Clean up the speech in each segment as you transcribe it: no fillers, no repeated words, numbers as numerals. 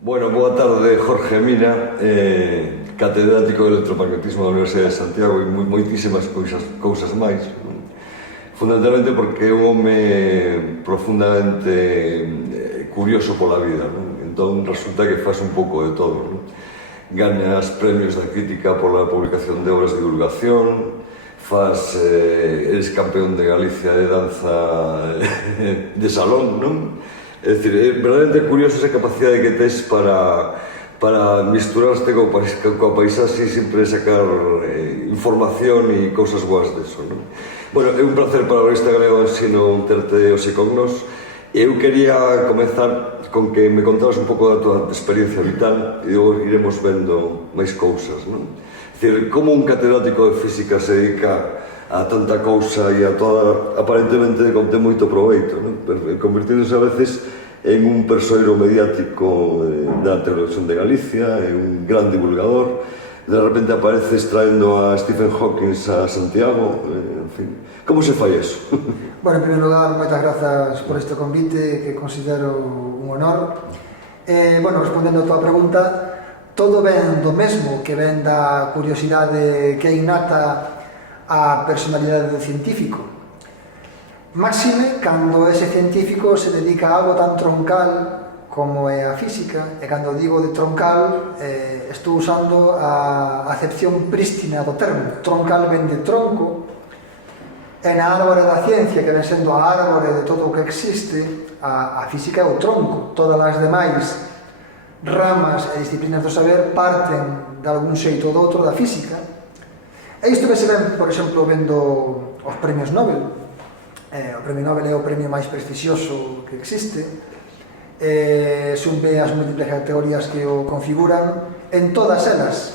Bueno, boa tarde, Jorge Mina, catedrático de electromagnetismo da Universidade de Santiago e moitísimas cousas máis. Fundamentalmente porque é un home profundamente curioso pola vida, non? Entón resulta que faz un pouco de todo, non? Gañas premios da crítica pola publicación de obras de divulgación, eres campeón de Galicia de danza de salón, non? É dicir, é verdadeiramente curioso esa capacidade que tes para misturarte coa paisaxe e sempre sacar información e cousas boas deso, non? Bueno, é un placer para o Revista Galego de Ensino terte hoxe con nos. Eu quería comezar con que me contaras un pouco da tua experiencia vital e logo iremos vendo máis cousas, non? É dicir, como un catedrático de física se dedica a tanta cousa e a toda, aparentemente, con ten moito proveito, non? Convirtiéndose a veces en un persoeiro mediático da televisión de Galicia, en un gran divulgador, de repente apareces traendo a Stephen Hawking a Santiago, en fin, como se fai eso? Bueno, en primeiro lugar, moitas grazas por este convite, que considero un honor. Bueno, respondendo a tua pregunta, todo ven do mesmo, que ven da curiosidade que é innata a personalidade do científico. Máxime, cando ese científico se dedica a algo tan troncal como é a física, e cando digo de troncal, estou usando a acepción prístina do termo. Troncal ven de tronco, e na árbore da ciencia, que ven sendo a árbore de todo o que existe, a física é o tronco. Todas as demais ramas e disciplinas do saber parten de algún xeito ou do outro da física. E isto que se ven, por exemplo, vendo os premios Nobel. O premio Nobel é o premio máis prestixioso que existe. Se un ve as múltiples categorías que o configuran, en todas elas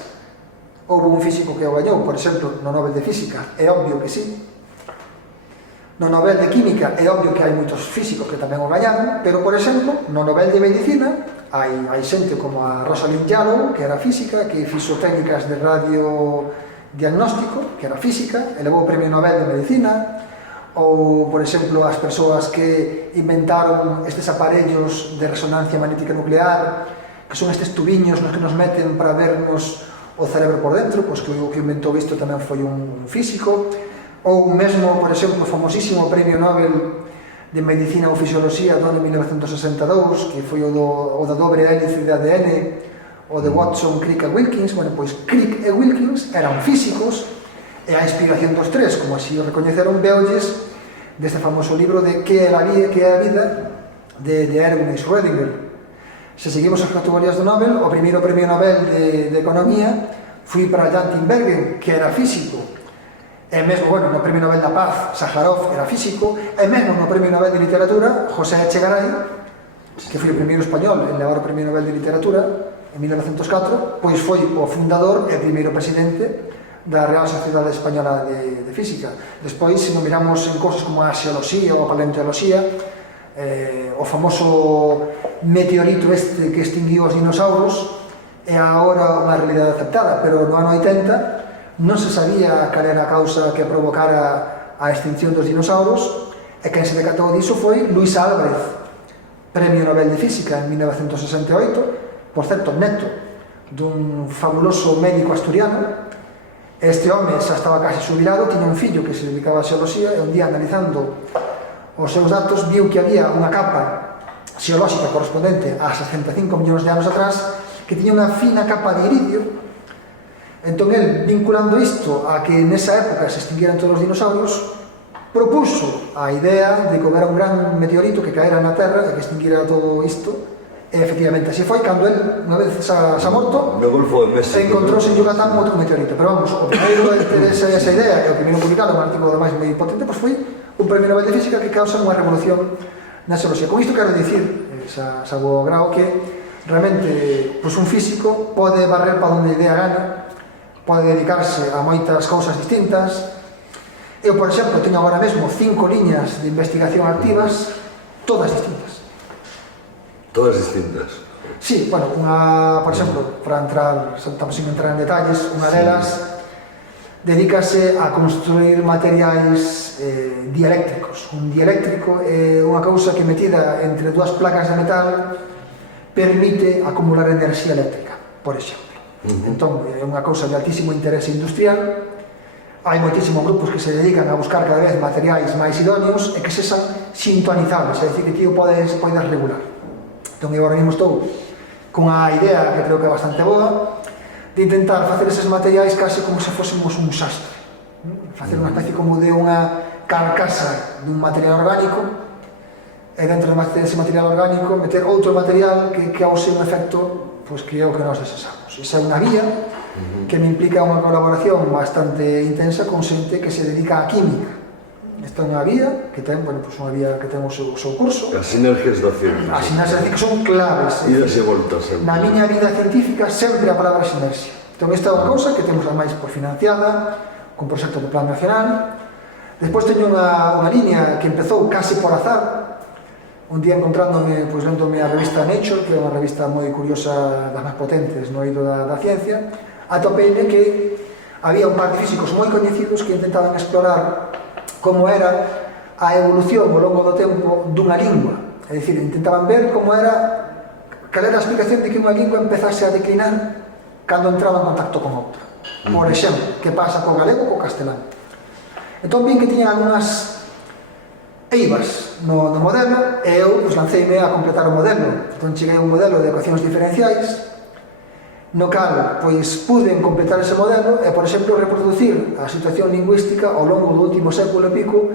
houve un físico que o gañou. Por exemplo, no Nobel de Física, é obvio que sí. No Nobel de Química é obvio que hai moitos físicos que tamén o gañaron, pero, por exemplo, no Nobel de Medicina hai xente como a Rosalind Yalow, que era física, que fixo técnicas de radiodiagnóstico, que era física, e levou o premio Nobel de Medicina. Ou, por exemplo, as persoas que inventaron estes aparellos de resonancia magnética nuclear, que son estes tubiños nos que nos meten para vernos o cerebro por dentro, pois que o que inventou isto tamén foi un físico. Ou mesmo, por exemplo, o famosísimo premio Nobel de Medicina ou Fisioloxía do ano 1962, que foi o da dobre hélice de ADN, o de Watson, Crick e Wilkins. Bueno, pois Crick e Wilkins eran físicos, e a inspiración dos tres, como así o recoñeceron, veolles deste famoso libro de Que é a vida, de Erwin Schrödinger. Se seguimos as categorías do Nobel, o primeiro premio Nobel de Economía foi para Jan Tinbergen, que era físico. E mesmo, bueno, no premio Nobel da Paz, Sájarov era físico, e mesmo no premio Nobel de Literatura, José Echegaray, que foi o primeiro español en levar o premio Nobel de Literatura en 1904, pois foi o fundador e primeiro presidente da Real Sociedade Española de Física. Despois, se nos miramos en cousas como a xeoloxía ou a paleontoloxía, o famoso meteorito este que extinguiu os dinosauros é agora unha realidade aceptada, pero no ano 80 non se sabía cal era a causa que provocara a extinción dos dinosauros, e quen se decatou diso foi Luis Álvarez, Premio Nobel de Física en 1968, por certo, neto dun fabuloso médico asturiano. Este home xa estaba casi xubilado, tiña un fillo que se dedicaba a xeoloxía, e un día, analizando os seus datos, viu que había unha capa xeolóxica correspondente a 65 millóns de anos atrás que tiña unha fina capa de iridio. Entón, el, vinculando isto a que nesa época se extinguieran todos os dinosaurios, propuso a idea de que houbera un gran meteorito que caera na Terra e que extinguira todo isto. E, efectivamente, así foi cando el, unha vez xa morto, encontrouse en Yucatán outro meteorito. Pero vamos, o primeiro de ter esa idea, e o primeiro publicado, un artigo ademais moi potente, pois foi un premio Nobel de Física que causa unha revolución na xeoloxía. Con isto quero dicir, xa vou grao, que realmente un físico pode barrer para onde idea gana, pode dedicarse a moitas cousas distintas. Eu, por exemplo, teño agora mesmo 5 liñas de investigación activas, todas distintas. Todas distintas? Sí, bueno, por exemplo, para entrar, estamos sin entrar en detalles, unha delas dedícase a construir materiais dieléctricos. Un dieléctrico é unha cousa que metida entre dúas placas de metal permite acumular enerxía eléctrica, por exemplo. Entón, é unha cousa de altísimo interese industrial. Hai moitísimos grupos que se dedican a buscar cada vez materiais máis idóneos e que sexan sintonizables, é dicir, que ti o podes regular. Entón, eu agora mesmo estou cunha idea que creo que é bastante boa de intentar facer eses materiais case como se fósemos un sastre, facer unha especie como de unha carcasa dun material orgánico e dentro dese material orgánico meter outro material que cause un efecto que é o que nós desexamos. Esa é unha vía que me implica unha colaboración bastante intensa con xente que se dedica á química. Esta é unha vía que ten, unha vía que ten o seu curso. As sinergias da ciencia. As sinergias da ciencia son claves. Idas e voltas sempre. Na miña vida científica sempre a palabra sinergia. Entón, esta é unha cousa que temos a máis por financiada, con proxecto do Plan Nacional. Despois teño unha línea que empezou case por azar. Un día encontrándome, léndome a revista Nature, que é unha revista moi curiosa, das máis potentes no eido da ciencia, atopeime que había un par de físicos moi coñecidos que intentaban explorar como era a evolución ao longo do tempo dunha lingua. É dicir, intentaban ver como era, cal era a explicación de que unha lingua empezase a declinar cando entraba en contacto con outra. Por exemplo, que pasa co galego ou co castelán. Entón, vin que tiñan algunhas eivas no modelo e eu lanceime a completar o modelo. Entón, cheguei a un modelo de ecuacións diferenciais no cal pude completar ese modelo e, por exemplo, reproducir a situación lingüística ao longo do último século e pico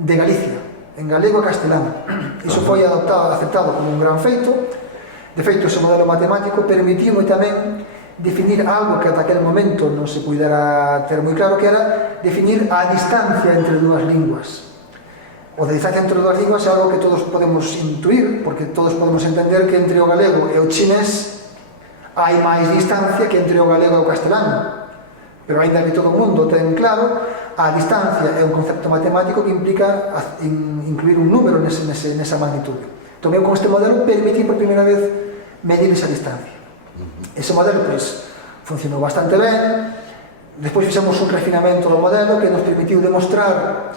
de Galicia, en galego e castelán. Iso foi aceptado como un gran feito. De feito, ese modelo matemático permitiu tamén definir algo que ata aquel momento non se pudera ter moi claro, que era definir a distancia entre dúas linguas. O de distancia entre dúas linguas é algo que todos podemos intuir, porque todos podemos entender que entre o galego e o chinés hai máis distancia que entre o galego e o castelán. Pero ainda que todo o mundo ten claro, a distancia é un concepto matemático que implica incluir un número nesa magnitude. Entón, eu con este modelo permití por primeira vez medir esa distancia. Ese modelo funcionou bastante ben. Despois fixemos un refinamento do modelo que nos permitiu demostrar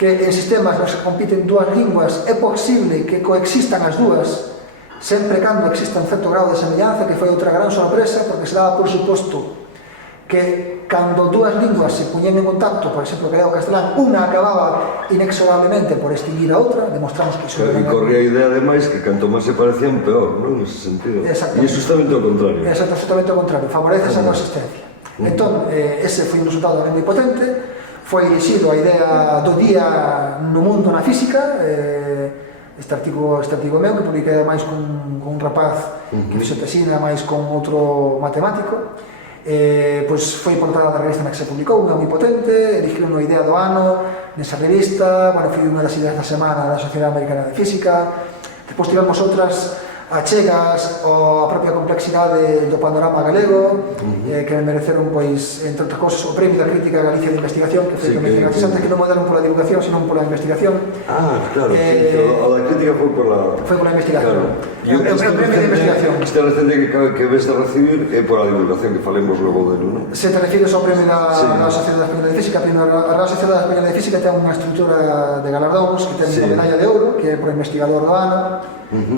que en sistemas nos que compiten dúas linguas é posible que coexistan as dúas sempre cando exista un certo grado de semellanza, que foi outra gran sorpresa, porque se daba por suposto que cando dúas linguas se puñen en contacto, por exemplo, que era o castelán, unha acababa inexorablemente por extinguir a outra. Demostramos que iso... E corría a idea, ademais, que canto máis se parecían, peor, non? Nese sentido. E iso justamente o contrario. Exactamente o contrario, favorece esa coexistencia. Entón, ese foi un resultado moi potente. Foi elixido a idea do día no mundo na física. Este artigo meu, que publiquei máis con un rapaz que fixo tesina, máis con outro matemático, foi portada da revista na que se publicou, unha moi potente. Elixiron a idea do ano nesa revista. Foi unha das ideas da semana da Sociedade Americana de Física. Depois tivemos outras achegas a propia complexidade do panorama galego, que me mereceron, entre outras cosas, o premio da Crítica Galicia de Investigación, que foi antes que non mudaron pola divulgación, senón pola investigación. Claro, a da crítica foi pola investigación. É o premio de investigación. Este recente que ves de recibir é pola divulgación, que falemos logo dele, non? Se te refires ao premio da Sociedade Española de Física, a Real Sociedade Española de Física ten unha estrutura de galardóns, que ten unha medalla de ouro, que é por investigador do ano,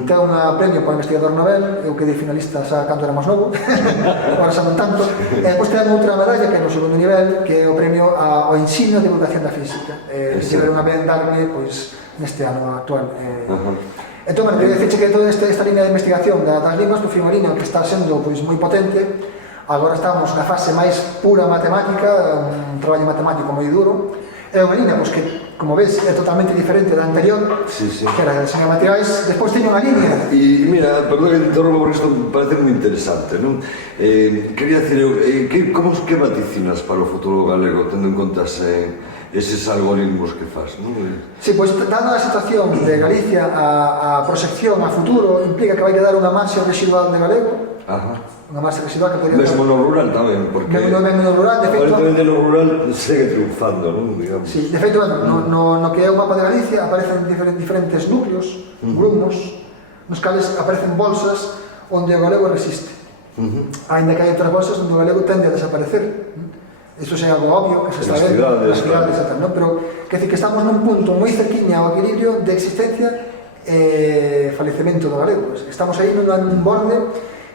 ten un premio para investigador Nobel, eu quedei finalista xa cando era máis novo, agora xa non tanto. E depois ten outra medalla que é no segundo nivel, que é o premio ao ensino de divulgación da física. Tiveron a ben darme neste ano actual. Entón, quería dicirche que toda esta línea de investigación das linguas foi unha línea que está sendo moi potente. Agora estamos na fase máis pura matemática, un traballo matemático moi duro. É unha línea que, como ves, é totalmente diferente da anterior, que era de deseño de materiais. Despois teño unha línea. E mira, perdón que te interrompo, porque isto parece moi interesante, non? Quería dicir, como que vaticinas para o futuro galego, tendo en conta eses algoritmos que faz, non? Sí, pois, dada a situación de Galicia, a proxección a futuro implica que vai quedar unha marxa residual de galego. Unha marxa residual que podría... Mesmo no rural tamén, porque... Mesmo no rural, de feito... Aparentemente no rural segue triunfando, non? Sí, de feito, no que é o mapa de Galicia aparecen diferentes núcleos, grumos, nos cales aparecen bolsas onde o galego resiste. Ainda que hai outras bolsas onde o galego tende a desaparecer. Isto é algo obvio, que se está vendo nas cidades, pero que estamos nun punto moi cerquiña ao equilibrio de existencia falecemento do galego. Estamos aí nun borde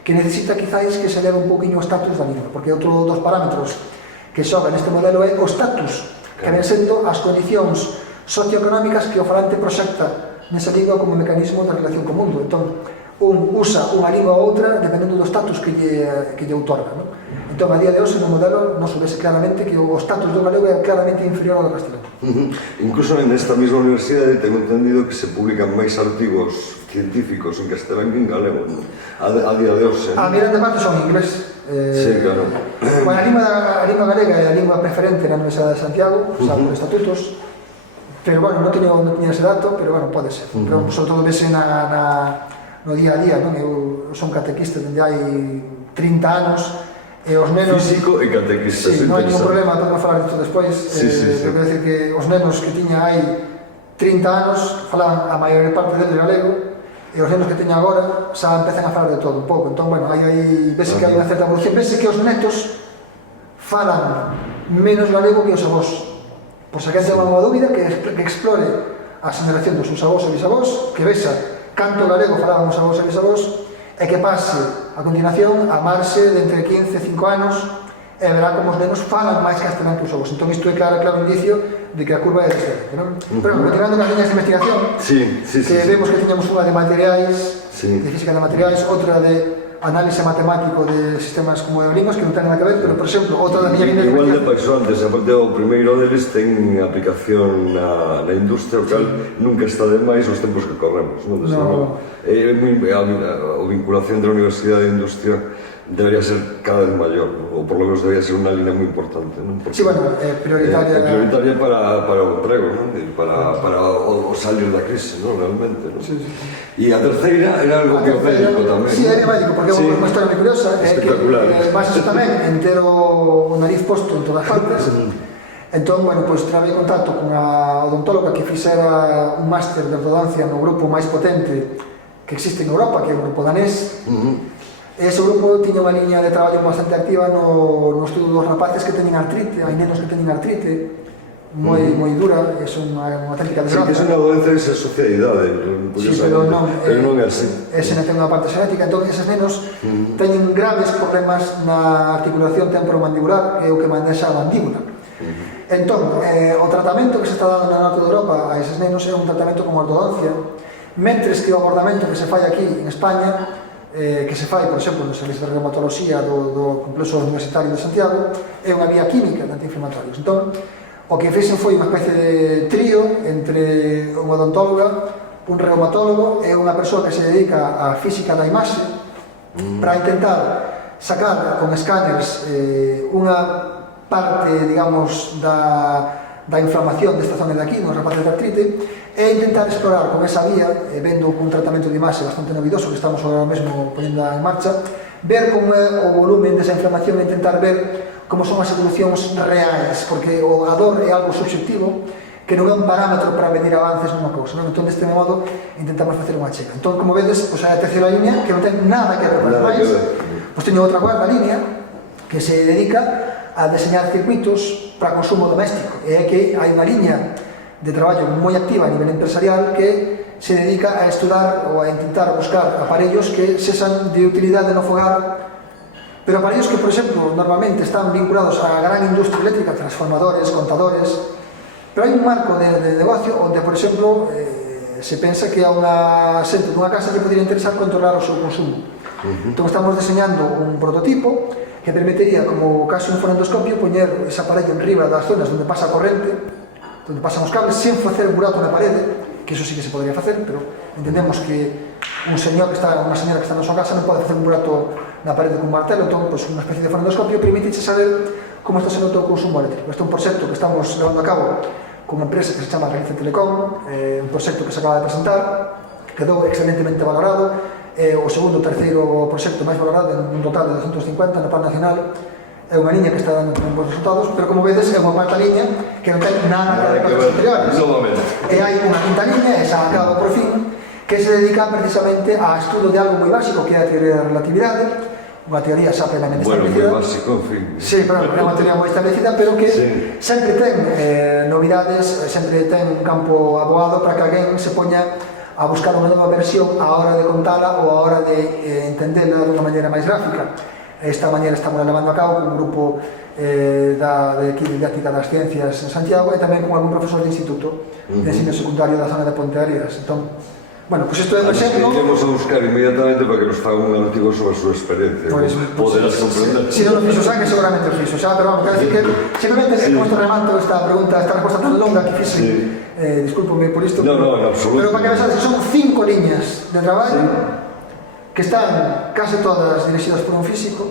que necesita quizáis que se leve un poquinho o status da lingua, porque outro dos parámetros que xoga neste modelo é o status, que ven sendo as condicións socioeconómicas que o falante proxecta nesa lingua como mecanismo de relación co mundo. Entón, un usa unha lingua ou outra dependendo do status que lle outorga, non? Entón, a día de hoxe, no modelo, nos vese claramente que o status do galego é claramente inferior ao do castelán. Incluso en esta mesma universidade tengo entendido que se publican máis artigos científicos en castelán que en galego, ¿no? A día de hoxe. A grande parte son inglés. Sí, claro. Bueno, a lingua galega é a lingua preferente na Universidade de Santiago, xa por estatutos, pero, bueno, non tiña ese dato, pero, bueno, pode ser. Pero, sobre todo, vese no día a día, non? Eu son catequista dende hai 30 anos, e os nenos... Físico e catequista. Sí, non hai ningún problema, podemos falar disto despois. Quero decir que os nenos que tiña hai 30 anos falan a maior parte deles galego, e os nenos que teña agora xa empezan a falar de todo un pouco. Entón, bueno, vese que hai unha certa evolución, vese que os netos falan menos galego que os avós. Por se alguén ten unha dúbida, que explore a xeneración dos seus avós e bisavós, que vexa canto galego falaban os avós e bisavós, e que pase a continuación a marxe de entre 15 e 5 anos e verá como os nenos falan máis castelán que os avós. Entón isto é claro indicio de que a curva é descendente, non? Pero, continuando nas liñas de investigación, que vemos que tiñamos unha de materiais, de física de materiais, outra de análise matemático de sistemas como de bilingües, que non ten nada que ver, pero, por exemplo, outra da miña liña de igual de paixón, antes, aparte o primeiro deles ten aplicación na industria, o cal nunca está de máis os tempos que corremos, non? A vinculación da Universidade de Industria debería ser cada vez maior, ou por lo menos debería ser unha línea moi importante, non? Sí, bueno, prioritaria para o emprego, non? Para o salir da crise, non? Realmente, non? E a terceira era algo biomédico tamén. Sí, era médico, porque é unha historia moi curiosa, que base tamén en ter o nariz posto en todas partes. Entón, bueno, pois trabei contacto con a odontóloga que fixera un máster de ortodoncia no grupo máis potente que existe en Europa, que é o grupo danés. Ese grupo tiña unha liña de traballo bastante activa no estudo dos rapaces que teñen artrite, hai nenos que teñen artrite moi dura, é unha auténtica desgracia. Sí, que é unha doenza desa sociedade. Sí, pero non é así. Ese non ten unha parte xenética, entón eses nenos teñen graves problemas na articulación temporomandibular, que é o que manexa a mandíbula. Entón, o tratamento que se está dando na norte de Europa a eses nenos é un tratamento como ortodoncia, mentres que o abordamento que se fai aquí en España, que se fai, por exemplo, no servicio de reumatoloxía do complexo universitario de Santiago, é unha vía química de antiinflamatorios. Entón, o que fixen foi unha especie de trío entre unha odontóloga, un reumatólogo e unha persoa que se dedica á física da imaxe para intentar sacar con escáneres unha parte, digamos, da inflamación desta zona de aquí, nos rapaces de artrite, e intentar explorar con esa vía, vendo un tratamento de imaxe bastante novidoso que estamos agora mesmo ponendo en marcha, ver como é o volumen desa inflamación e intentar ver como son as evolucións reais, porque a dor é algo subjetivo que non é un parámetro para medir avances nunha cousa, non? Entón, deste modo, intentamos facer unha chega. Entón, como vedes, pois, a terceira liña, que non ten nada que ver con as máis, pois teño outra cuarta liña que se dedica a deseñar circuitos para consumo doméstico, e é que hai unha liña de traballo moi activa a nivel empresarial que se dedica a estudar ou a intentar buscar aparellos que sexan de utilidade no fogar, pero aparellos que, por exemplo, normalmente están vinculados á gran industria eléctrica, transformadores, contadores, pero hai un marco de negocio onde, por exemplo, se pensa que a unha xente dunha casa que podría interesar controlar o seu consumo. Entón, estamos deseñando un prototipo que permitiría, como casi un fonendoscopio, poñer ese aparello en riba das zonas onde pasa a corrente, onde pasan os cables, sen facer un burato na parede, que eso sí que se podría facer, pero entendemos que unha señora que está na súa casa non pode facer un burato na parede con un martelo, entón, pues, unha especie de fonendoscopio permite saber como está sendo o teu consumo eléctrico. Este é un proxecto que estamos levando a cabo con unha empresa que se chama Galicia Telecom, un proxecto que se acaba de presentar, que quedou excelentemente valorado, o segundo ou terceiro proxecto máis valorado, en un total de 250 no plan nacional. É unha liña que está dando bons resultados, pero como vedes é unha cuarta liña que non ten nada que ver con as anteriores. E hai unha quinta liña, esa acaba por fin, que se dedica precisamente a estudo de algo moi básico, que é a teoría da relatividade, unha teoría xa plenamente establecida. Bueno, moi básico, en fin. Sí, pero é unha teoría moi establecida, pero que sempre ten novidades, sempre ten un campo aboado para que alguén se poña a buscar unha nova versión a hora de contala ou a hora de entendela dunha maneira máis gráfica. Esta mañana estamos levando a cabo con un grupo de aquí de didáctica das ciencias en Santiago e tamén con algún profesor de instituto de ensino secundario da zona de Ponteareas. Entón, bueno, pues isto é un exemplo. Iremos a buscar inmediatamente para que nos faga un artigo sobre a súa experiencia. Pues, poderás comprender. Si non o fixo San, que seguramente o fixo xa, pero vamos, quero dicir que simplemente como isto remato esta pregunta, esta resposta tan longa que fixe, discúlpome por isto, no, en absoluto. Pero para que vexades, son 5 liñas de traballo que están case todas dirixidas por un físico,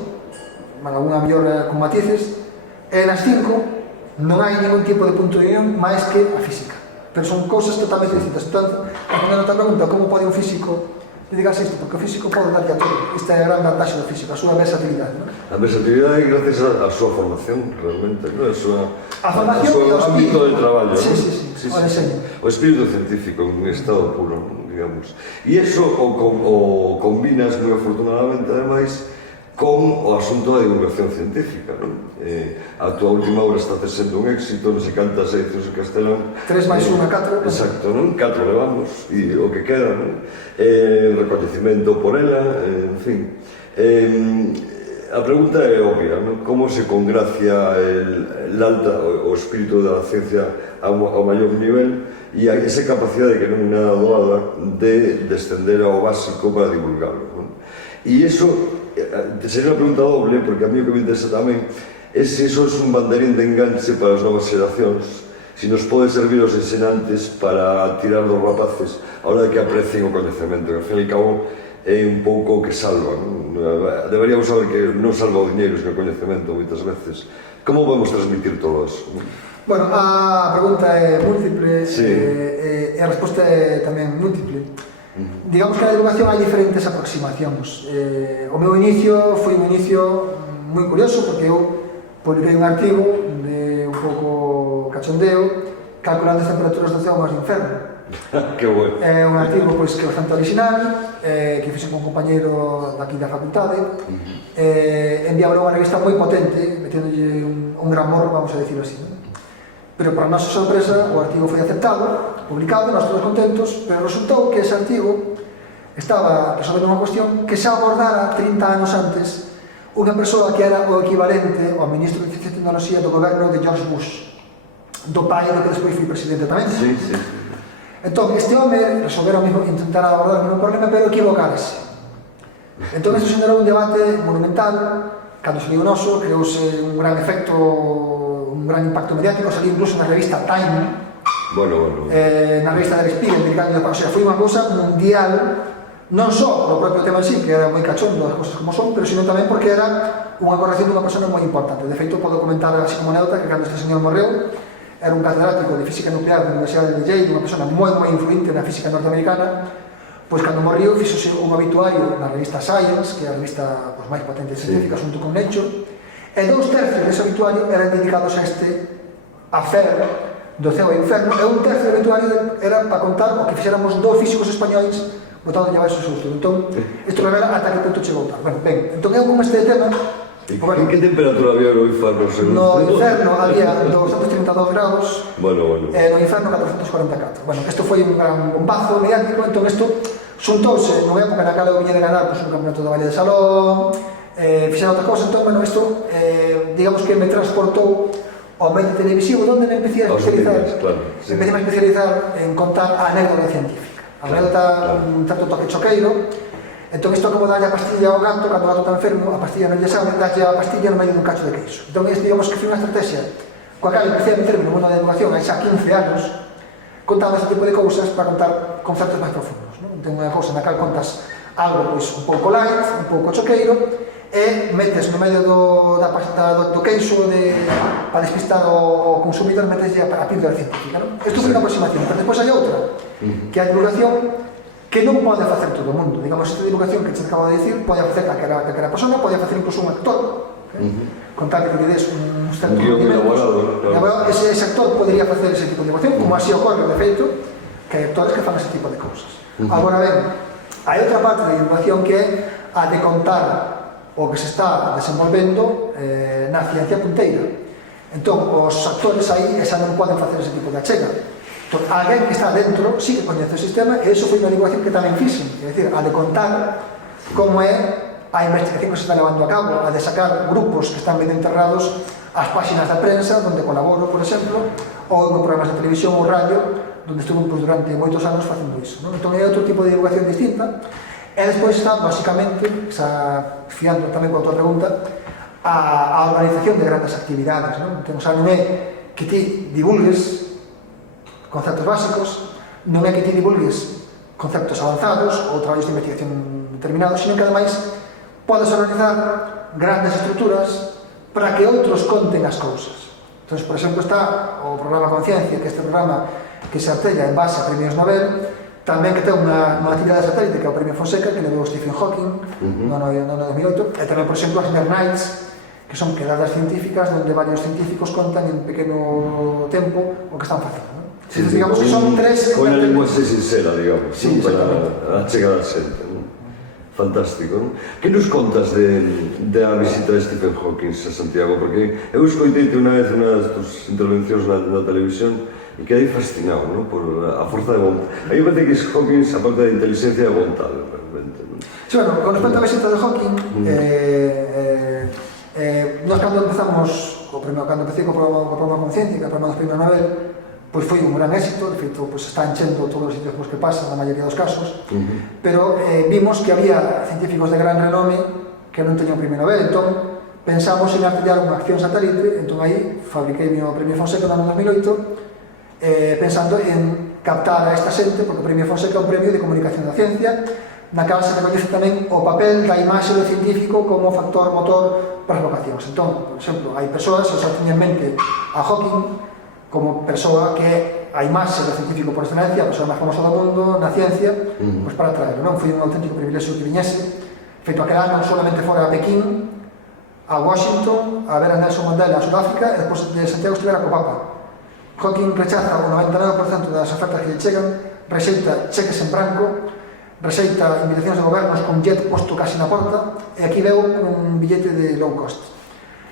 bueno, alguna mellor con matices, e nas 5 non hai ningún tipo de punto de unión máis que a física, pero son cousas totalmente distintas. Entón, respondendo a outra pregunta, como pode un físico dedicarse a isto? Porque o físico pode darlle a todo. Esta é a gran vantaxe do físico, a súa versatilidade, non? A versatilidade é gracias a súa formación, realmente, non? A formación e o ámbito de traballo, sí, ¿no? o deseño. O espírito científico en estado puro, digamos. E iso o combinas moi afortunadamente, ademais, con o asunto da divulgación científica, non? A tua última obra está sendo un éxito, non se cantas edicións en castelán. 3 máis 1, 4. Exacto, non? 4 levamos, e o que queda, non? Recoñecimento por ela, en fin. A pregunta é obvia, non? Como se congracia o espírito da ciencia ao maior nivel e esa capacidade que non é nada doada de descender ao básico para divulgarlo, non? E iso sería unha pregunta doble, porque a mí o que me interesa tamén é se iso é un banderín de enganche para as novas xeracións, se nos pode servir aos ensinantes para tirar dos rapaces a hora de que aprecien o coñecemento, que ao fin e ao cabo é un pouco o que salva, non? Deberíamos saber que non salva o diñeiro, sino o coñecemento moitas veces. Como podemos transmitir todo eso? Bueno, a pregunta é múltiple e a resposta é tamén múltiple. Digamos que na educación hai diferentes aproximacións. O meu inicio foi un inicio moi curioso, porque eu publiquei un artigo de un pouco cachondeo calculando as temperaturas do ceo máis do inferno. Que bueno. É un artigo pois, que é bastante original, que fixe con un compañeiro daqui da facultade, enviábalo a unha revista moi potente, meténdolle un gran morro, vamos a decirlo así, non? Pero para a nosa sorpresa o artigo foi aceptado, publicado, nós todos contentos, pero resultou que ese artigo estaba resolvendo unha cuestión que xa abordara 30 anos antes unha persoa que era o equivalente ao ministro de Ciencia e Tecnoloxía do goberno de George Bush, do pai do que despois foi presidente tamén. Sí. Entón, este home resolvera intentar abordar o mesmo problema, pero equivocarse. Entón, isto xenerou un debate monumental. Cando saliu o noso, creouse un gran efecto, un gran impacto mediático, saliu incluso na revista Time, na revista del Spiegel, dedicando o sea, foi unha cousa mundial, non só polo propio tema en sí, que era moi cachondo as cousas como son, pero sino tamén porque era unha corrección dunha persona moi importante. De feito, podo comentar así como anécdota que cando este señor morreu, era un catedrático de física nuclear da Universidade de Yale, unha persona moi influente na física norteamericana. Pois cando morriu, fixose un obituario na revista Science, que é a revista máis potente científica, junto con Nature, e 2/3 dese obituario eran dedicados a este afer do ceo e inferno, e 1/3 do obituario era para contar o que fixéramos 2 físicos españois botando llevar esos susto. Entón, isto revela ata que punto chegou tal. Bueno, ben, entón eu con este tema... En que temperatura había no inferno? No inferno había 232 grados, bueno. E no inferno 444. Bueno, isto foi un gran bombazo mediático, entón isto xuntouse nunha época na cal eu viña de ganar un campeonato de baile de salón, fixera outra cosa, entón, bueno, isto, digamos que me transportou ao medio televisivo, onde me empecé a especializar, empecé a especializar en contar a anécdota científica. A anécdota un tanto toque choqueiro. Entón, isto como dalle a pastilla ao gato, cando o gato está enfermo, a pastilla non lle sabe, dalle a pastilla no medio dun cacho de queixo. Entón, isto, digamos que foi unha estrategia coa cal empecé a meterme no mundo da educación hai xa 15 anos, contando este tipo de cousas para contar conceptos máis profundos, non? Entón, unha cousa na cal contas algo pois, un pouco light, un pouco choqueiro, e metes no medio do queixo para despistar o consumidor, meteslle a píldora científica, non? Isto foi unha aproximación, pero depois hai outra, que é a divulgación que non pode facer todo o mundo. Digamos, esta divulgación que te acabo de dicir, pode facer calquera persona, pode facer incluso un actor, contarle que lle des un certo movimento. Ese actor podría facer ese tipo de divulgación, como así ocorre, de feito, que hai actores que fan ese tipo de cousas. Agora ben, hai outra parte da divulgación que é a de contar o que se está desenvolvendo na ciencia punteira. Entón, os actores aí esa non poden facer ese tipo de achega. Entón, alguén que está dentro sí que coñece o sistema, e iso foi unha divulgación que tamén fixen, é dicir, a de contar como é a investigación que se está levando a cabo, a de sacar grupos que están ben enterrados ás páxinas da prensa, onde colaboro, por exemplo, ou en programas de televisión ou radio, onde estuve durante moitos anos facendo iso. Entón, é outro tipo de divulgación distinta. E despois está, basicamente, fiando tamén coa tua pregunta, a organización de grandes actividades. Entón, non é que ti divulgues conceptos básicos, non é que ti divulgues conceptos avanzados ou traballos de investigación determinados, sino que, ademais, podes organizar grandes estruturas para que outros conten as cousas. Entón, por exemplo, está o programa Conciencia, que é este programa que se artella en base a premios Nobel, tamén que ten unha actividade de satélite, que é o Premio Fonseca, que levou Stephen Hawking no ano 2008, e tamén, por exemplo, as Inner Nights, que son quedadas científicas onde varios científicos contan en pequeno tempo o que están facendo. Sí, digamos que son tres... Con a lingua sincera, digamos, sí, para chegar a xente. Fantástico, non? Que nos contas da visita de Stephen Hawking a Santiago? Porque eu escoiteite unha vez das tus intervencións na televisión e quedei fascinado, non? Por a forza de vontade. Aí parece que Hawking, a parte da inteligencia de vontade, realmente, non? Sí, bueno, con respecto á visita de Hawking, nós cando empezamos, cando empecé co programa Conciencia, que é o programa dos premios Nobel, pois foi un gran éxito, de feito, pois está enchendo todos os sitios que pasa, na maioría dos casos, pero vimos que había científicos de gran renome que non teñan o premio Nobel, entón pensamos en artellar unha acción satélite, entón aí fabriquei o premio Fonseca no ano 2008, pensando en captar a esta xente, porque o premio Fonseca é un premio de comunicación da ciencia, na cal se recoñece tamén o papel da imaxe do científico como factor motor para as vocacións. Entón, por exemplo, hai persoas, xa teñen en mente a Hawking como persoa que é a imaxe do científico por excelencia, a persoa máis famosa do mundo na ciencia, pois para traerlo, non? Foi un auténtico privilexio que viñese, feito aquel ano solamente fora a Pequín, a Washington, a ver a Nelson Mandela a Sudáfrica, e despois de Santiago estivera co Papa. Hawking rechaza o 99% das ofertas que lle chegan, rexeita cheques en branco, rexeita invitacións de gobernos con jet posto casi na porta, e aquí veu un billete de low cost.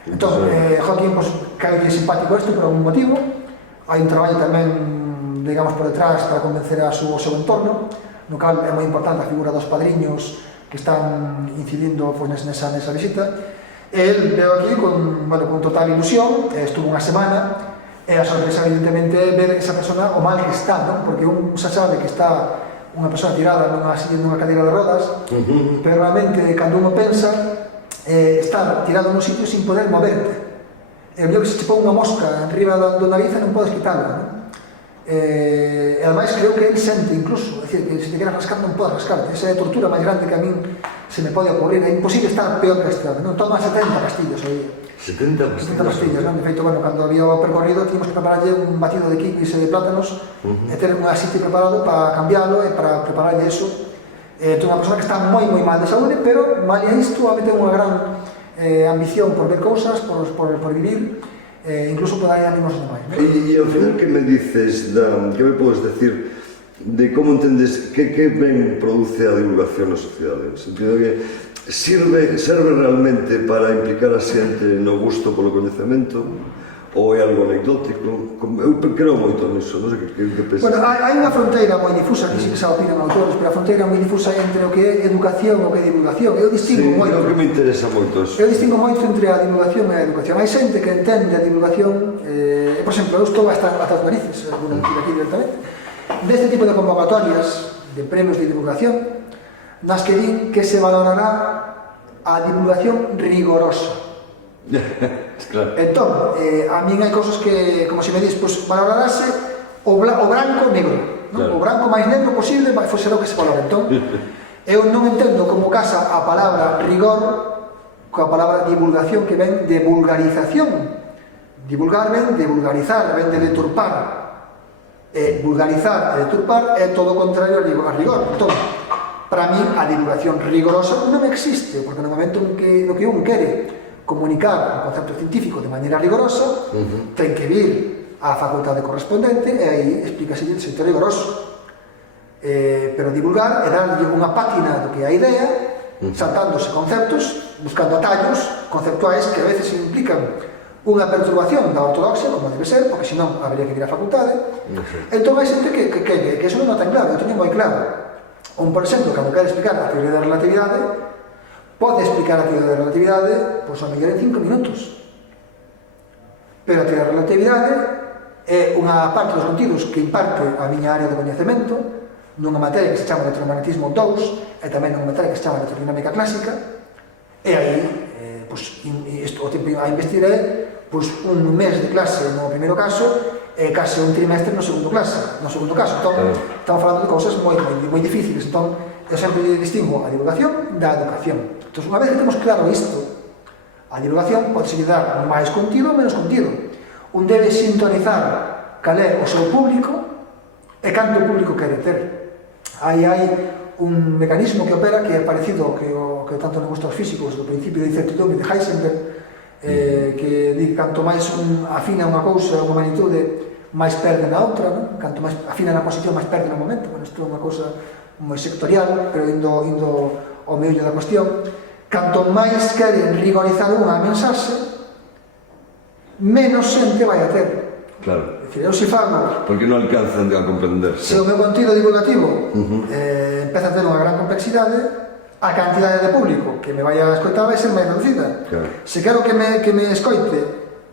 Entón, Hawking, pues, cae simpático isto por algún motivo, hai un traballo tamén, digamos, por detrás para convencer a seu entorno, no cal é moi importante a figura dos padriños que están incidindo pues, nesa visita. El veo aquí con total ilusión, estuvo unha semana, e a sorpresa evidentemente é ver esa persona o mal que está, non? Porque un xa sabe que está unha persona tirada nunha cadeira de rodas, pero realmente cando uno pensa estar tirado nun sitio sin poder moverte, e mellor que se che pon unha mosca enriba do nariz e non podes quitarla, non? E ademais creo que ele sente incluso, é dicir, que se te queres rascar non podes rascarte, esa é a tortura máis grande que a min se me pode ocurrir, é imposible estar peor que este home, non? Toma 70 pastillas ao día. 70 pastillas, non? De feito, cando había o percorrido, tínhamos que prepararlle un batido de kiwis e de plátanos e ter un sitio preparado para cambiarlo e para prepararlle eso. Entón, unha persona que está moi mal de saúde, pero malia isto, a ter unha gran ambición por ver cousas, por vivir, incluso por dar ánimos demais. E ao final, que me dices, que me podes decir de como entendes que ben produce a divulgación na sociedade? No sentido que serve realmente para implicar a xente no gusto polo coñecemento ou é algo anecdótico? Eu creo moito nisso, non sei que pensas. Bueno, hai unha fronteira moi difusa, que sí que se opinan autores, pero a fronteira moi difusa entre o que é educación e o que é divulgación. Eu distingo moito. É o que me interesa moito eso. Eu distingo moito entre a divulgación e a educación. Hai xente que entende a divulgación, por exemplo, eu estou hasta as narices, vou decir aquí directamente, deste tipo de convocatorias de premios de divulgación, nas que din que se valorará a divulgación rigorosa. Claro. Entón, a min hai cousas que, como se me dis, pues, valorarase o branco negro, non? Claro. O branco máis negro posible será o que se valora. Entón, eu non entendo como casa a palabra rigor coa palabra divulgación, que ven de vulgarización. Divulgar ven de vulgarizar, ven de deturpar. Vulgarizar e deturpar é todo o contrario a rigor. Entón, para mí a divulgación rigorosa non existe, porque no momento no que un quere comunicar un concepto científico de maneira rigorosa, ten que vir á facultade correspondente e aí explícase de xeito rigoroso. Pero divulgar é darlle unha pátina do que é a idea, saltándose conceptos, buscando atallos conceptuais que a veces implican unha perturbación da ortodoxia, como debe ser, porque senón habería que ir á facultade. Entón hai xente que eso non o ten claro, eu teño moi claro. Por exemplo, cando quere explicar a teoría da relatividade, pode explicar a teoría da relatividade, pois a mellor en 5 minutos. Pero a teoría da relatividade é unha parte dos contidos que imparte a miña área de coñecemento nunha materia que se chama electromagnetismo 2 e tamén nunha materia que se chama electrodinámica clásica, e aí o tempo a investir é un mes de clase no primeiro caso e case un trimestre no segundo caso. Entón, estamos falando de cousas moi difíciles. Entón, eu sempre distingo a divulgación da educación. Entón, unha vez que temos claro isto, a divulgación pode ser dar máis contido ou menos contido. Un debe sintonizar cal é o seu público e canto o público quere ter. Aí hai un mecanismo que opera que é parecido ao que tanto nos gusta aos físicos do principio de incertidumbre de Heisenberg, que di que canto máis afina unha cousa, unha magnitude, máis perde na outra, non? Canto máis afina na posición, máis perde no momento. Bueno, isto é unha cousa moi sectorial, pero indo ao meollo da cuestión. Canto máis queren rigorizar unha mensaxe, menos xente vai a ter. Claro. É dicir, eu se fago... Porque non alcanzan a comprenderse. Se o meu contido divulgativo empeza a ter unha gran complexidade, a cantidade de público que me vai a escoitar vai ser máis reducida. Claro. Se quero que me escoite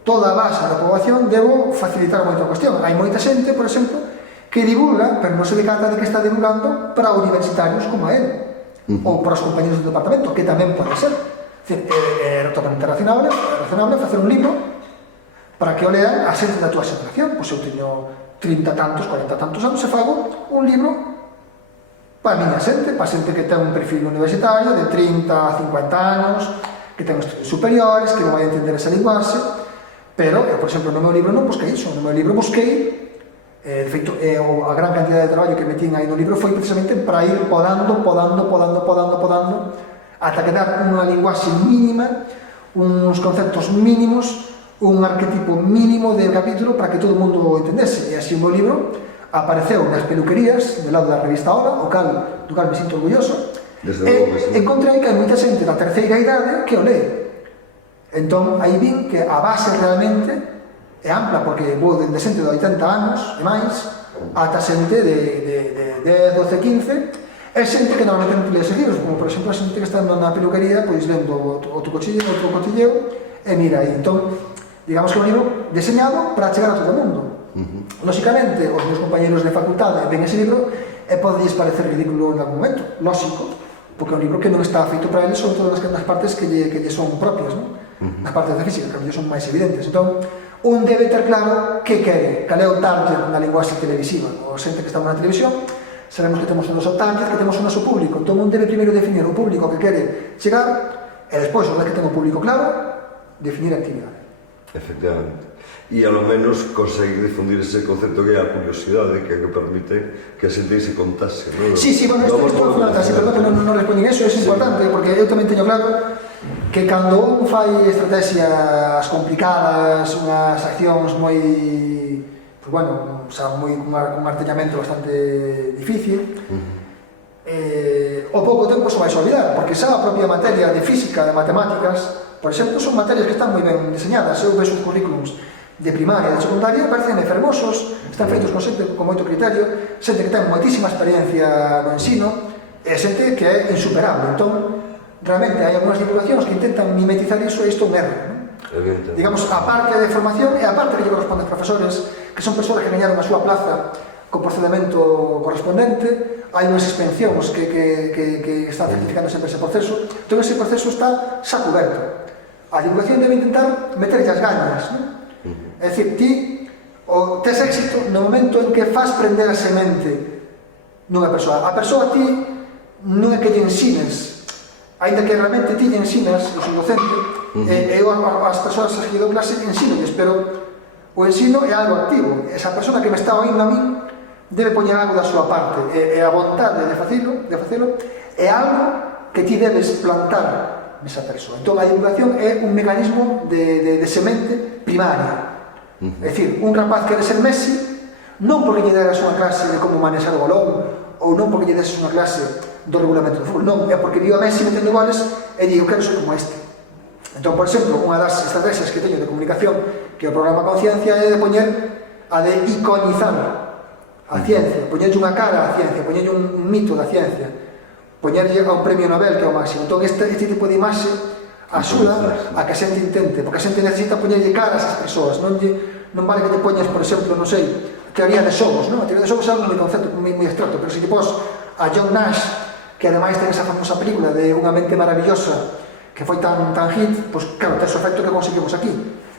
toda a base da poboación, debo facilitar moito a cuestión. Hai moita xente, por exemplo, que divulga, pero non se decanta de que está divulgando para universitarios como a él, ou para os compañeros do departamento, que tamén pode ser. É totalmente razonable facer un libro para que o lean a xente da túa xeración. Pois eu teño 30 tantos, 40 tantos anos e fago un libro para a miña xente, para a xente que ten un perfil universitario de 30 a 50 anos, que ten estudios superiores, que non vai entender esa linguaxe, pero, por exemplo, no meu libro non busquei iso, no meu libro busquei, de feito, a gran cantidad de traballo que metín aí no libro foi precisamente para ir podando, ata que dar unha linguaxe mínima, uns conceptos mínimos, un arquetipo mínimo de capítulo para que todo o mundo o entendese. E así o meu libro apareceu nas peluquerías do lado da revista Hora, do cal me sinto orgulloso, e encontrei que hai moita xente da terceira idade que o lee. Entón, aí vin que a base realmente é ampla, porque vou dende xente de 80 anos e máis ata xente de 10, 12, 15, é xente que normalmente non lee libros, como por exemplo a xente que está na peluquería pois lendo o teu cotilleo e mira aí. Entón, digamos que é un libro deseñado para chegar a todo o mundo. Lóxicamente, os meus compañeros de facultade ven ese libro e podes parecer ridículo en algún momento, lóxico, porque é un libro que non está feito para eles, sobre todo nas partes que lle son propias, non? Nas partes da física, que son máis evidentes. Entón, un debe ter claro que quere, cal é o target na linguaxe televisiva. O xente que estamos na televisión, sabemos que temos o noso target, que temos o noso público. Entón, un debe primeiro definir o público que quere chegar, e despois, unha vez que ten o público claro, definir a actividade. Efectivamente. E ao menos conseguir difundir ese concepto que é a curiosidade, que é o que permite que a xente se contase, non? Sí, bueno, isto é fundamental, perdón que non responden eso, é importante, porque eu tamén teño claro que cando un fai estrategias complicadas, unhas accións moi, pues bueno, un arteñamento bastante difícil, ao pouco tempo se vai olvidar, porque xa a propia materia de física, de matemáticas, por exemplo, son materias que están moi ben diseñadas. Eu vexo os currículums de primaria e de secundaria, parecen fermosos, están feitos con xente con moito criterio, xente que ten moitísima experiencia no ensino, e xente que é insuperable. Entón, realmente hai algunhas divulgacións que intentan mimetizar iso, e isto é un erro, non? Digamos, a parte de formación e a parte que lle corresponde aos profesores, que son persoas que gañaron a súa plaza co procedimento correspondente, hai unhas expensións que están certificando sempre ese proceso. Entón, ese proceso está xa coberto. A divulgación debe intentar meterlle as gañas, non? É dicir, ti tes éxito no momento en que faz prender a semente nunha persoa. A persoa ti non é que lle ensines, ainda que realmente ti lle ensinas, eu son docente, e eu as persoas as que lle dou clase ensínolles, pero o ensino é algo activo. Esa persona que me está oindo a min debe poñer algo da súa parte, e a vontade de facelo é algo que ti debes plantar nesa persoa. Entón, a divulgación é un mecanismo de semente primaria. É dicir, un rapaz quere ser Messi non porque lle deras unha clase de como manexar o balón, ou non porque lle deses unha clase do regulamento do fútbol, non, é porque viu a Messi metendo goles e lle eu quero ser como este. Entón, por exemplo, unha das estrategias que teño de comunicación que o programa Conciencia é de poñer a de iconizar a ciencia, poñerlle unha cara á ciencia, poñerlle un mito da ciencia, poñerlle a un premio Nobel que é o máximo. Entón, este tipo de imaxe axuda a que a xente intente, porque a xente necesita poñerlle caras ás persoas, non vale que te poñas, por exemplo, non sei, teoría de xogos, non? A teoría de xogos é algo moi concepto, moi abstracto, pero se te pos a John Nash, que ademais ten esa famosa película de Unha mente maravillosa que foi tan hit, pois claro, ten o efecto que conseguimos aquí,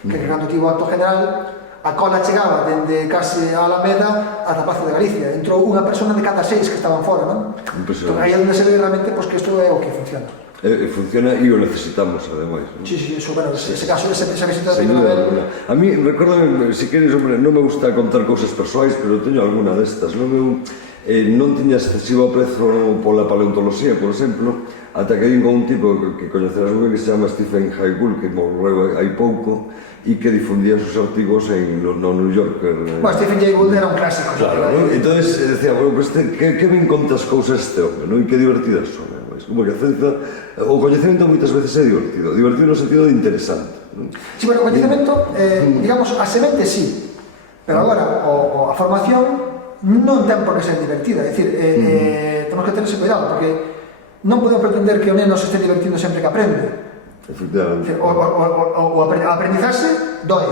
que cando tivo o acto general, a cola chegaba dende case a Alameda ata Pazo de Galicia, entrou unha persona de cada 6 que estaban fora, non? Entón, aí é onde se ve realmente pois, que isto é o que funciona. Funciona e o necesitamos, ademais. Sí, eso, bueno, ese caso, esa visita de Nobel... A mí, recórdame, se queres, hombre, non me gusta contar cousas persoais, pero teño alguna destas, non tiña excesivo aprezo pola paleontoloxía, por exemplo, ata que hai un tipo que coñecerás moi que se chama Stephen Jay Gould, que morreu hai pouco, e que difundía os artigos no New Yorker. Bueno, Stephen Jay Gould era un clásico. Claro, ¿no? Entón, decía, bueno, pues que ben contas cousas este hombre, non? E que divertidas son, ademais. Como que a ciencia, o coñecemento moitas veces é divertido no sentido de interesante, non? Sí, bueno, o coñecemento, digamos, a semente sí, pero agora, a formación non ten por que ser divertida, é dicir, temos que ter ese cuidado, porque non podemos pretender que o neno se este divertindo sempre que aprende. Efectivamente. O aprendizaxe dói.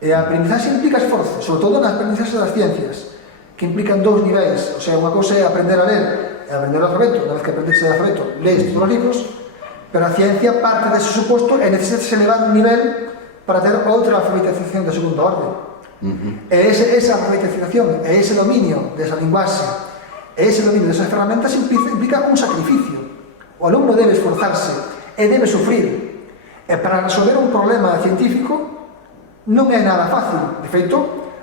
E a aprendizaxe implica esforzo, sobre todo na aprendizaxe das ciencias, que implican dous niveis. O sea, unha cousa é aprender a ler e aprender o alfabeto. Unha vez que aprendes o alfabeto, lees todos os libros, pero a ciencia parte dese suposto e necesitas elevar un nivel para ter outra alfabetización de segunda orde. E esa alfabetización, e ese dominio desa linguaxe, e ese dominio desas ferramentas implica un sacrificio. O alumno debe esforzarse e debe sufrir. E para resolver un problema científico non é nada fácil. De feito,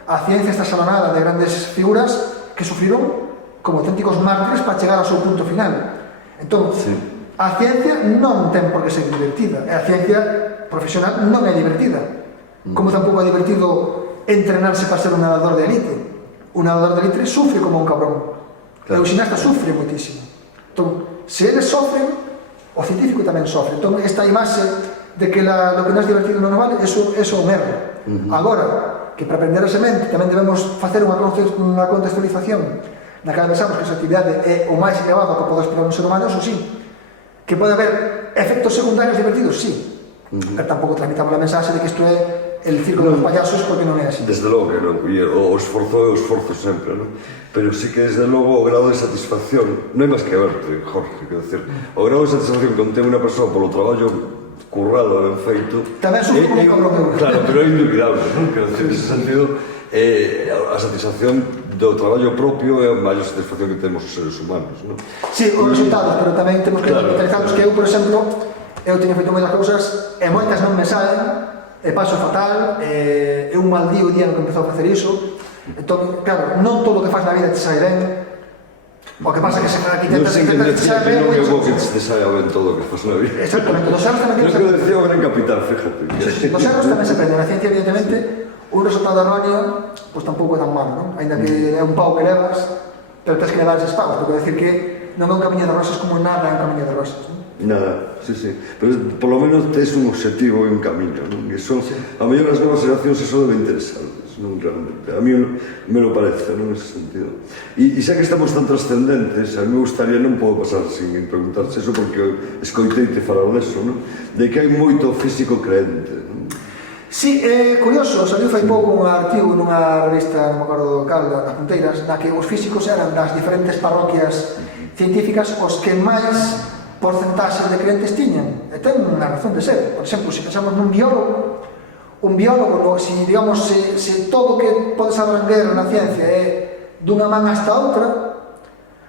a ciencia está xalonada de grandes figuras que sufriron como auténticos mártires para chegar ao seu punto final. Entón, a ciencia non ten por que ser divertida. E a ciencia profesional non é divertida. Como tampouco é divertido entrenarse para ser un nadador de élite. Un nadador de élite sufre como un cabrón. E o ximnasta sufre moitísimo. Entón, se eles sofren, o científico tamén sofre. Entón, esta imaxe de que lo que non é divertido non vale, eso é un erro. Agora, que para aprender a semente tamén debemos facer unha contextualización na que pensamos que esa actividade é o máis elevado que pode esperar un ser humano, eso sí. Que pode haber efectos secundarios divertidos, sí. Pero tampouco transmitamos a mensaxe de que isto é el circo dos payasos, porque non é así. Desde logo que non, o esforzo é o esforzo sempre, non? Pero sí que desde logo o grado de satisfacción, non é máis que verte, Jorge, quero decir, o grado de satisfacción que ten unha persoa polo traballo currado e ben feito... Tamén sufre como cabrón. Claro, pero é indubidable, non? Quero decir, nese sentido, a satisfacción do traballo propio é a maior satisfacción que temos os seres humanos, non? Sí, os resultados, pero tamén temos que mentalizarnos que eu, por exemplo, eu teño feito moitas cousas e moitas non me saen, e paso fatal, é un mal día o día no que empezou a facer iso. Entón, claro, non todo o que faz na vida te sai ben. O que pasa é que se aquí intentas que te sai ben, non é bo que te saia ben todo o que faz na vida. Exactamente, dos erros tamén temos que decía o gran capitán, fíjate. Dos erros tamén se aprenden. Na ciencia, evidentemente, un resultado erróneo, pois tampouco é tan malo, non? Ainda que é un pau que levas, pero tens que levar eses paus, porque decir que non é un camiño de rosas como nada é un camiño de rosas, non? Nada, sí. Pero polo menos tes un objetivo e un camiño, non? E iso, a mellor as novas xeracións iso debe interesarles, non? Realmente. A mí me lo parece, non? Nese sentido. E xa que estamos tan trascendentes, a mí me gustaría, non podo pasar sin preguntarse eso, porque escoiteite falar deso, non? De que hai moito físico creente, non? Sí, é curioso, saliu fai pouco un artigo nunha revista, non me acordo cal, das Punteiras, na que os físicos eran das diferentes parroquias científicas os que máis porcentaxe de crentes tiñan, e ten unha razón de ser. Por exemplo, se pensamos nun biólogo, se todo o que podes abranguer na ciencia é dunha man hasta outra,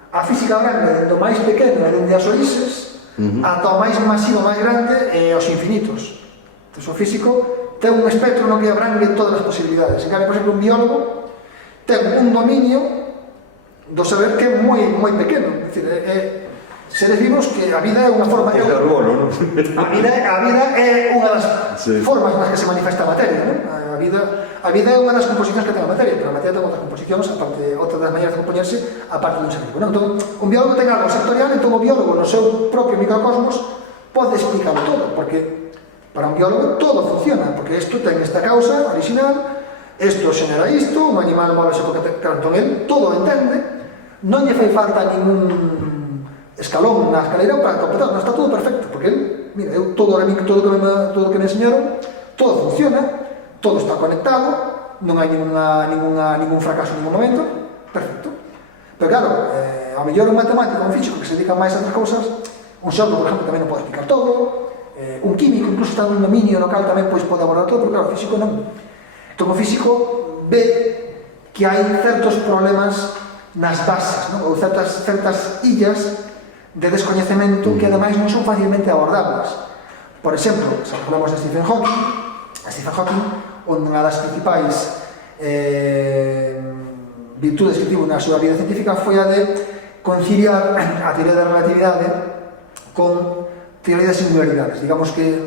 a física abrangue dende o máis pequeno e dende as oríxes ata o máis masivo, máis grande e os infinitos. Entón, o físico ten un espectro no que abrangue todas as posibilidades. En cambio, por exemplo, un biólogo ten un dominio do saber que é moi pequeno. É dicir, seres vivos que a vida é unha forma... O carbono, non? A vida é unha das formas nas que se manifesta a materia, non? A vida é unha das composicións que ten a materia, pero a materia ten outras composicións, outras das maneiras de compoñerse, a parte dun ser vivo. Entón, un biólogo ten algo sectorial, entón o biólogo no seu propio microcosmos pode explicarlo todo, porque para un biólogo todo funciona, porque isto ten esta causa original, isto xenera isto, un animal móvese porque claro, entón el todo o entende, non lle fai falta ningún escalón na escalera para completar, non está todo perfecto, porque el, mira, eu todo que me enseñaron, todo funciona, todo está conectado, non hai ningún fracaso en ningún momento, perfecto. Pero claro, ao mellor un matemático, un físico que se dedica máis a outras cousas, un xólogo, por exemplo, tamén non pode explicar todo, un químico, incluso está nun dominio local, tamén pode abordar todo, pero claro, o físico non. Entón o físico ve que hai certos problemas nas bases, non? Ou certas illas de descoñecemento que ademais non son facilmente abordables. Por exemplo, se falamos de Stephen Hawking, unha das principais virtudes que tivo na súa vida científica foi a de conciliar a teoría da relatividade con teoría das singularidades. Digamos que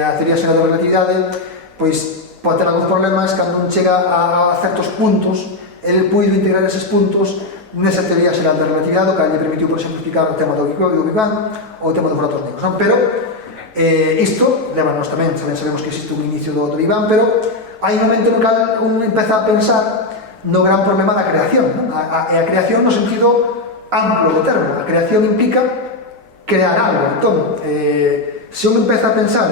a teoría da relatividade pois pode ter algúns problemas cando non chega a certos puntos, ele puido integrar eses puntos nesa teoría xeral da relatividade, o que lle permitiu, por exemplo, explicar o tema do Big Bang ou o tema dos protóns negros, non? Pero isto, levanos tamén, sabemos que existe un inicio do Big Bang, pero hai un momento no cal un empeza a pensar no gran problema da creación, non? A creación no sentido amplo do termo, a creación implica crear algo, entón, se un empeza a pensar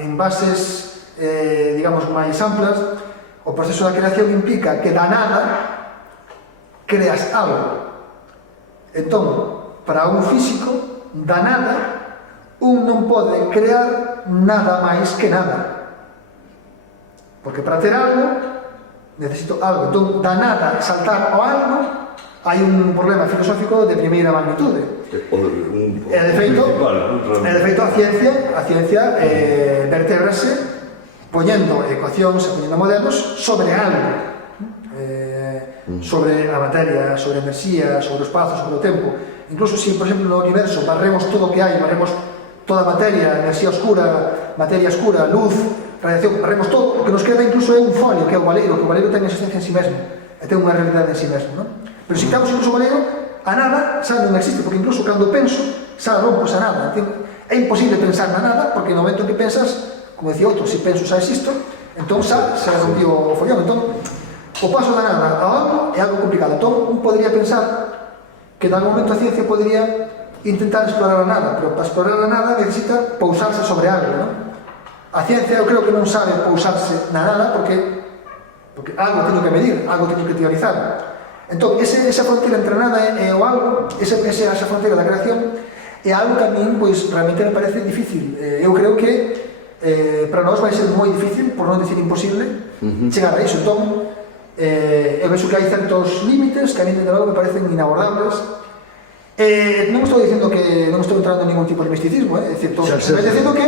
en bases digamos, máis amplas, o proceso da creación implica que da nada creas algo. Entón, para un físico, da nada, un non pode crear nada máis que nada. Porque para ter algo, necesito algo. Entón, da nada saltar ao algo, hai un problema filosófico de primeira magnitude. E de feito, a ciencia vertébrase poñendo ecuacións e poñendo modelos sobre algo, sobre a materia, sobre a enerxía, sobre o espazo, sobre o tempo. Incluso se, por exemplo, no universo barremos todo o que hai, barremos toda a materia, enerxía oscura, materia oscura, luz, radiación, barremos todo, o que nos queda incluso é un folio, que é o baleiro, que o baleiro ten existencia en si mesmo, e ten unha realidade en si mesmo, non? Pero se quitamos incluso o baleiro, a nada xa non existe, porque incluso cando penso, xa rompo esa nada. É imposible pensar na nada, porque no momento que pensas, como decía outro, se penso xa existo, entón xa se rompió o follón. Entón, o paso da nada ao algo é algo complicado. Entón, un podría pensar que en algún momento a ciencia podría intentar explorar a nada, pero para explorar a nada necesita pousarse sobre algo, non? A ciencia eu creo que non sabe pousarse na nada porque algo teño que medir, algo teño que teorizar. Entón, esa fronteira entre nada e o algo, esa fronteira da creación, é algo que a min, pois, realmente me parece difícil. Eu creo que para nós vai ser moi difícil, por non dicir imposible, chegar a iso. Entón, eu vexo que hai certos límites que a mí, de logo, me parecen inabordables. Non estou dicindo que non estou entrando en ningún tipo de misticismo, é dicir, estou dicindo que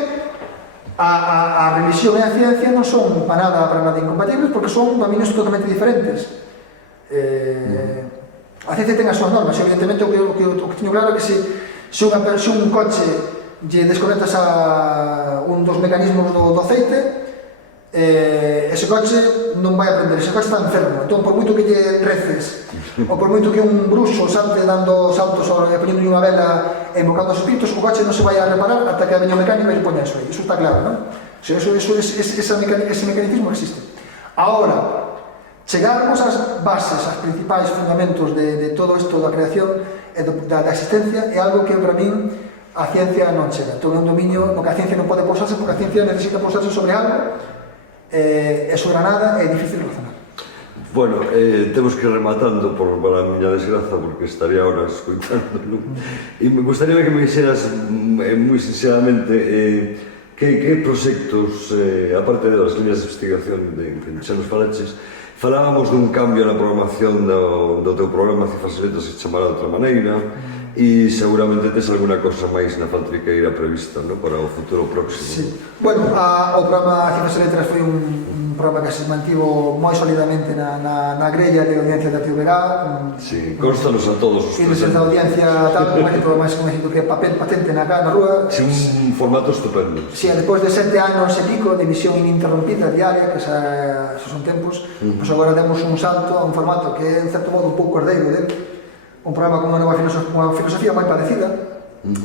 a religión e a ciencia non son para nada incompatibles, porque son dominios totalmente diferentes. A ciencia ten as súas normas, e evidentemente o que teño claro é que se un coche lle desconectas a un dos mecanismos do aceite, ese coche non vai aprender, ese coche está enfermo. Entón, por moito que lle reces, ou por moito que un bruxo salte dando saltos e poñendo unha vela e invocando os espíritus, o coche non se vai a reparar ata que veña o mecánico e lle poña eso aí. Iso está claro, non? Ese mecanismo existe. Ahora, chegarmos ás bases, ás principais fundamentos de todo isto da creación e da existencia é algo que para min a ciencia non chega. Entón é un dominio no que a ciencia non pode pousarse, porque a ciencia necesita pousarse sobre algo e sobre a nada é difícil razonar. Bueno, temos que ir rematando para a miña desgraza, porque estaría horas escoitándolo. E me gustaría que me dixeras moi sinceramente que proxectos, aparte das líneas de investigación que xa nos falaches, falábamos dun cambio na programación do teu programa Cifras e Letras, se chamara de outra maneira, e seguramente tes alguna cosa máis na faltriqueira prevista, no, para o futuro próximo. Sí. Bueno, o programa Cifras e Letras foi un programa que se mantivo moi solidamente na grella de audiencia da TVG. Sí, constanos a todos os presentes. Índices de audiencia tal, un éxito máis conhecido que papel patente na rúa. Sí, un formato estupendo. Sí, despois de 7 anos e pico de emisión ininterrompida diaria, que xa son tempos, pois agora demos un salto a un formato que é, en certo modo, un pouco herdeiro dele. Un programa con unha nova filosofía moi parecida,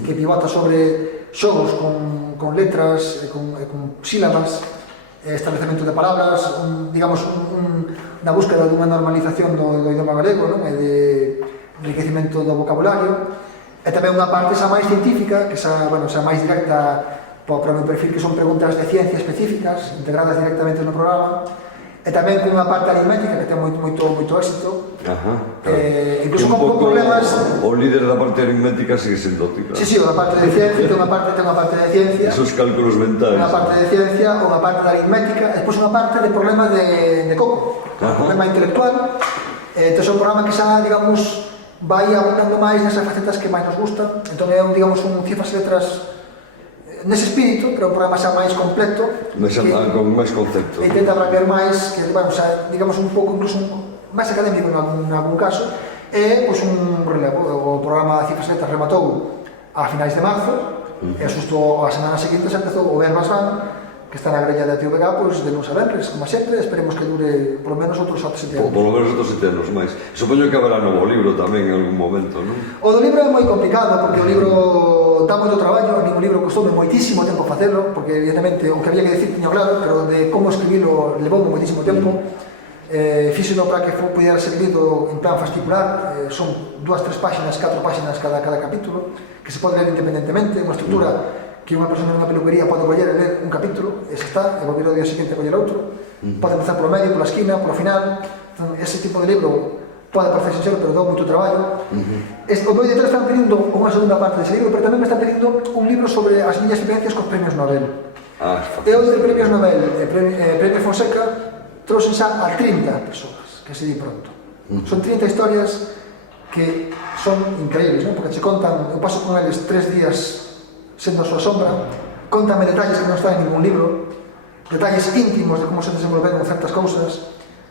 que pivota sobre xogos con letras, con sílabas, establecemento de palabras, na búsqueda dunha normalización do idioma galego, non? E de enriquecimento do vocabulario, e tamén unha parte xa máis científica, que xa máis directa para o meu perfil, que son preguntas de ciencia específicas, integradas directamente no programa, e tamén con unha parte aritmética que ten moito éxito. Incluso con problemas... O líder da parte aritmética sigue sendo ti, claro. Sí, unha parte de ciencia, ten unha parte de ciencia. Esos cálculos mentales. Unha parte de ciencia, unha parte de aritmética, e depois unha parte de problema de coco, problema intelectual. Entón é un programa que xa, digamos, vai abundando máis nesas facetas que máis nos gustan. Entón é un cifras e letras nese espírito, pero un programa xa máis completo, con máis concepto, e intenta abranger máis, que, xa, digamos, un pouco incluso máis académico en algún caso, e pois un relevo. O programa Cifras e Letras rematou a finais de marzo, e xusto a semana seguinte xa empezou o Verbas Van, que está na grella da TVG, pois de luns a venres, como sempre. Esperemos que dure polo menos outros 7 anos. Polo menos outros 7 anos máis. Supoño que haberá novo libro tamén en algún momento, non? O do libro é moi complicado, porque o libro dá moito traballo. A mí un libro costoume moitísimo tempo facelo, porque evidentemente o que había que decir tiño claro, pero de como escribilo levoume moitísimo tempo. Fíxeno para que pudera ser lido en plan fascicular. Son 2, 3 páxinas, 4 páxinas cada capítulo, que se pode ler independentemente, unha estrutura que unha persona nunha peluquería pode coller e ler un capítulo, e se está, e volver ao día seguinte a coller outro. Pode empezar polo medio, pola esquina, polo final. Ese tipo de libro pode parecer sincero, pero dou moito traballo. O meu editor está pedindo unha segunda parte dese libro, pero tamén me está pedindo un libro sobre as miñas experiencias cos premios Nobel. E o de premios Nobel, Premio Fonseca, trouxen xa a 30 persoas, que se di pronto. Son 30 historias que son increíbles, non? Porque che contan, eu paso con eles 3 días sendo a súa sombra, contame detalles que non están en ningún libro, detalles íntimos de como se desenvolveron certas cousas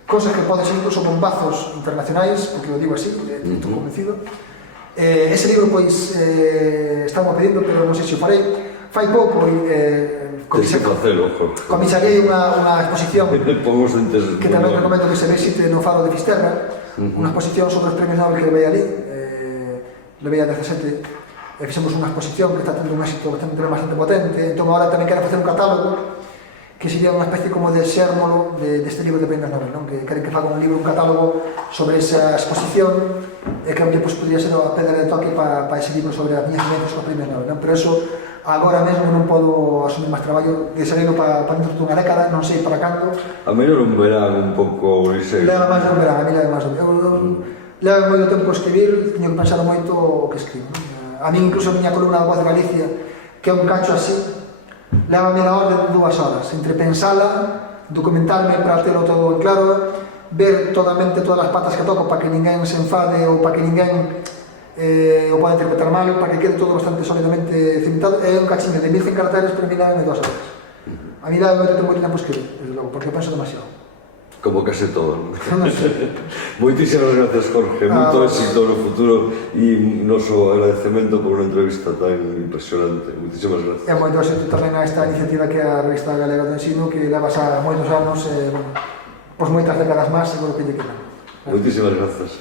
que poden ser incluso bombazos internacionais, porque o digo así, estou convencido. Ese libro, pois, estamos pedindo, pero non sei se o farei. Fai pouco, comisariei unha exposición que tamén recomendo que se visite no Faro de Fisterra, unha exposición sobre os premios Nobel que levei ali, levei a 17. Fixemos unha exposición que está tendo un éxito bastante potente. Entón agora tamén quero facer un catálogo que sería unha especie como de xérmolo deste libro de premios Nobel, non? Que queren que faga un libro, un catálogo sobre esa exposición, e creo que podría ser a pedra de toque para ese libro sobre as miñas vivencias con os premios Nobel, non? Pero eso agora mesmo non podo asumir máis traballo, desearelo para dentro dunha década, non sei para cando. A mellor un verán un pouco liseiro. Leva máis un verán, a mí leva máis un verán. Leva moito tempo a escribir, teño que pensar moito o que escribo, non? A mí incluso a miña columna da Voz de Galicia, que é un cacho así, leva-me a orde de 2 horas, entre pensala, documentarme para telo todo en claro, ver todas as patas que toco para que ninguén se enfade ou para que ninguén o poda interpretar mal, para que quede todo bastante sólidamente cimentado. É un cachinho de 1100 caracteres, pero mira, en 2 horas. A mí dá moito tempo escribir, desde logo, porque penso demasiado. Como case todo, non? Moitísimas gracias, Jorge. Moito éxito no futuro e noso agradecemento por unha entrevista tan impresionante. Moitísimas gracias. E moito éxito tamén a esta iniciativa que é a Revista Galega do Ensino, que leva xa moitos anos, pois moitas décadas máis, seguro que lle quedan. Moitísimas gracias.